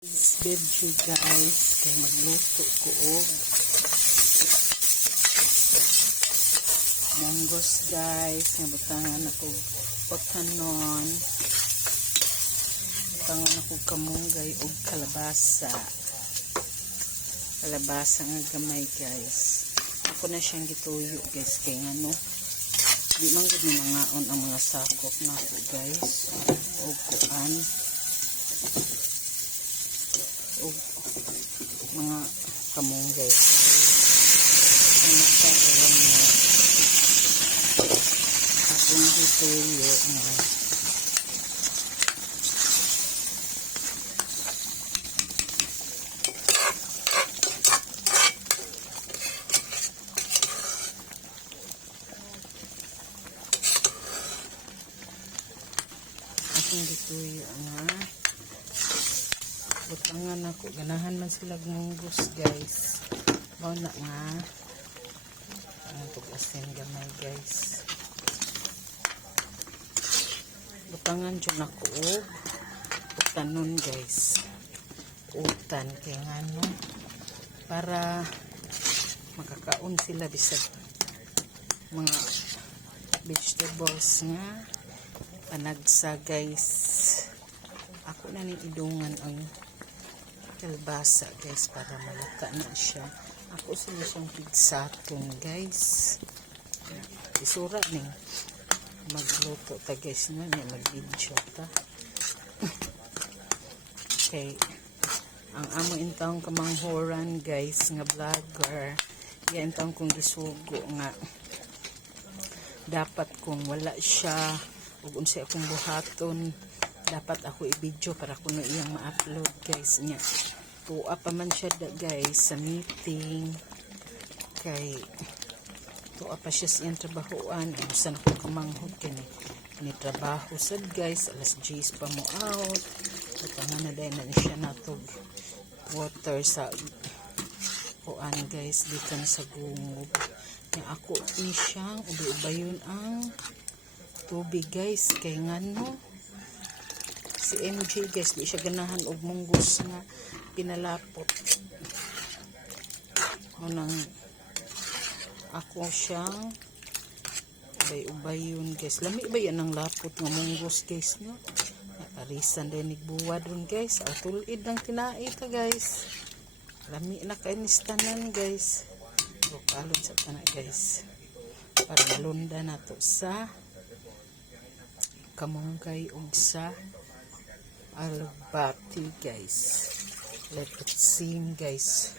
Veggie guys, kay magluto ko og munggos guys, nga butangan ako otanon, butangan ako kamunggay og kalabasa nga gamay guys. Ako na siyang gituyo guys, kay ngano di man gud ni mangaon ang mga sakop nako guys og kuan og mga kamunggay ano pa alam mo akong gituyo nga akong gituyo nga butangan ako, ganahan man sila munggos guys. Mao na nga ang tugasin gamay guys. Butangan dyan ako og utanon guys. Utan kay ngano para makakaon sila bisag mga vegetables nga panagsa guys. Ako na ni idungan ang kalbasa guys para malata na siya. Ako sila siyang pigsaton guys. Isura ning magluto ta guys na ni mag-video ta. Okay. Ang amo intawong kamanghoran guys nga vlogger. Yan intawong kong gisugo nga dapat kung wala siya ug unsay akong buhaton dapat ako i-video para kuno iyang ma-upload guys niya. Tuwa pa man siya guys sa meeting kay tuwa pa siya sa iyang trabahoan. Saan ako kamanghod ni trabaho sad guys alas 10 pa mo out at na dahil na siya natog water sa kuan guys dito sa gungog niya. Ako siyang ubi-ubayon ang tubig guys kay ngano si MJ guys di siya ganahan og munggos nga pinalapot unang ako siyang ubay-ubayon guys. Lami ba yan ang lapot nga munggos guys no? Arisan din nigbuwa dun guys. Tulid ng tinai ta guys. Lami na kainis tanan guys. Bukalon sa tanan guys para malunda na to sa kamunggay ug sa albati guys. Let it steam guys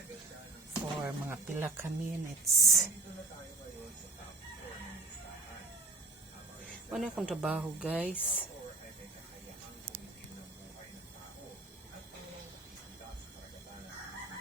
for mga pila ka minutes. Ano akong trabaho guys.